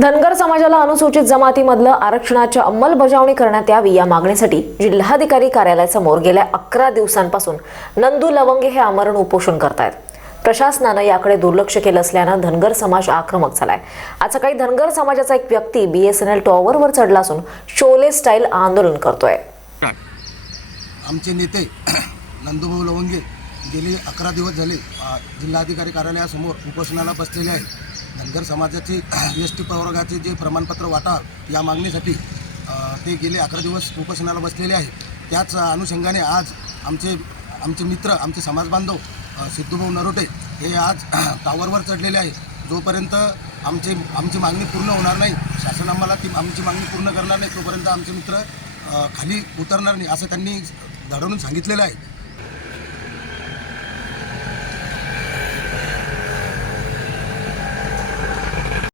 धनगर समाजाला अनुसूचित जमातीमधलं आरक्षणाची अंमलबजावणी करण्यात यावी या मागणीसाठी जिल्हाधिकारी कार्यालयासमोर गेल्या 11 दिवसांपासून नंदू लवंगे हे आमरण उपोषण करतायत। प्रशासनानं याकडे दुर्लक्ष केलं असल्यानं धनगर समाज आक्रमक झालाय। आज सकाळी धनगर समाजाचा एक व्यक्ती BSNL टॉवरवर चढला असून शोले स्टाईल आंदोलन करतोय। आमचे नेते नंदूभाऊ लवंगे गेले 11 दिवस झाले जिल्हाधिकारी कार्यालयासमोर उपोषणाला बसलेले आहेत। धनगर समाजाचे ST प्रवर्गाचे जे प्रमाणपत्र वाटावे या मागणीसाठी ते गेले 11 दिवस उपोषणाला बसलेले आहेत। त्याच अनुषंगाने आज आमचे मित्र आमचे समाजबांधव सिद्धूभाऊ नरोटे हे आज टावरवर चढलेले आहेत। जोपर्यंत आमची मागणी पूर्ण होणार नाही, शासन आम्हाला आमची मागणी पूर्ण करणार नाही, तोपर्यंत आमचे मित्र खाली उतरणार नाही असं त्यांनी धडवून सांगितलेलं आहे।